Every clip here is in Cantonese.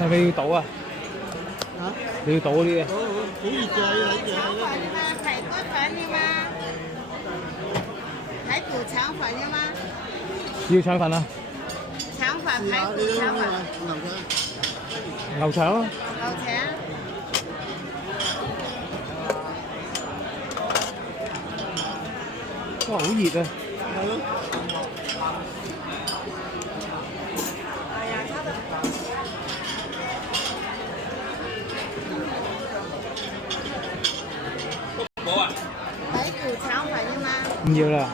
係咪要倒啊？嚇？你要倒嗰啲嘅？好熱㗎，要睇住腸粉啊，排骨粉要嗎？排骨腸粉要嗎？要腸粉啊？腸粉排骨你腸粉，牛腸啊？牛腸。哇！好熱啊！係咯。冇啊！排骨腸粉要嗎？唔要啦，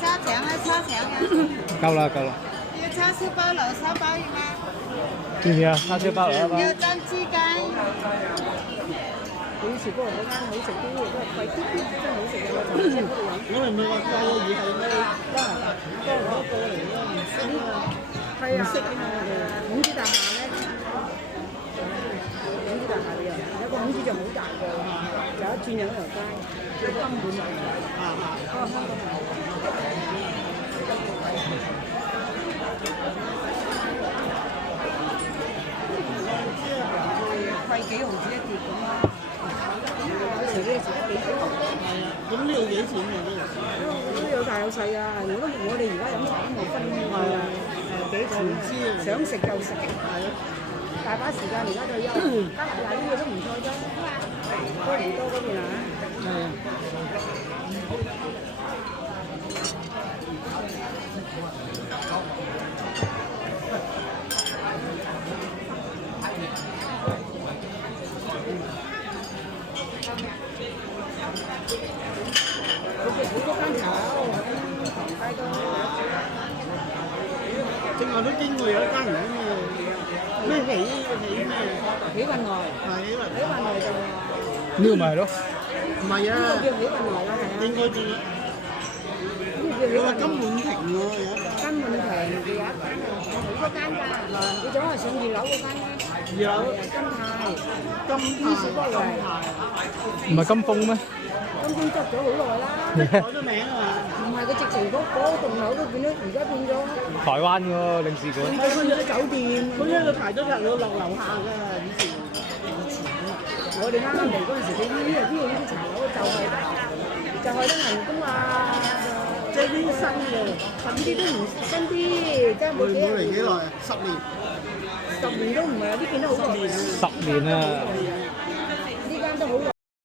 沙腸啊，沙腸啊。夠啦夠啦。要叉燒包、流沙包要嗎？要唔要啊？叉燒包嚟啊嘛。要珍珠雞。以前嗰間好食啲，都係貴啲啲，真係好食嘅。我就喺嗰度飲。我哋唔係話貴嘅，而係咩？加拿大多攞過嚟咯，唔識啊嘛。係啊，唔識啊嘛，我哋孔子大廈咧，孔子大廈嘅人有個孔子就好大個，有一轉有一條街，叫金滿圍。嗰個香港人。貴幾毫子一碟咁啦。有時呢食得幾多？咁呢度幾錢㗎？呢度？都有大有細啊！我哋而家飲茶都冇分幾錢，想食就食，大把時間而家退休，加拿大呢個都唔錯啫。多倫多嗰邊啊？係啊。好多間茶樓喺唐街都。正話都經過有一間唔知咩咩咩喜運來，係喜運來就呢個咪係咯。唔係啊？呢個叫喜運來啦，係啊。應該知。呢個叫喜運來。佢話金滿庭喎，有一間。金滿庭嘅有一間啊，好多間㗎。你總係上2樓嗰間咧。2樓。金泰。金泰。唔係金峰咩？金峰執咗好耐啦。改咗名啊嘛。唔係，佢直情嗰棟樓都變咗，而家變咗。台灣嘅喎領事館。佢變咗酒店。佢因為排咗人落樓下㗎，以前。我哋啱啱嚟嗰陣時，佢呢啲茶樓就係得人工啊，即係呢啲新嘅。呢啲都唔新啲，即係冇會嚟幾耐啊？10年。10年都唔係，有啲見得好耐。10年啊！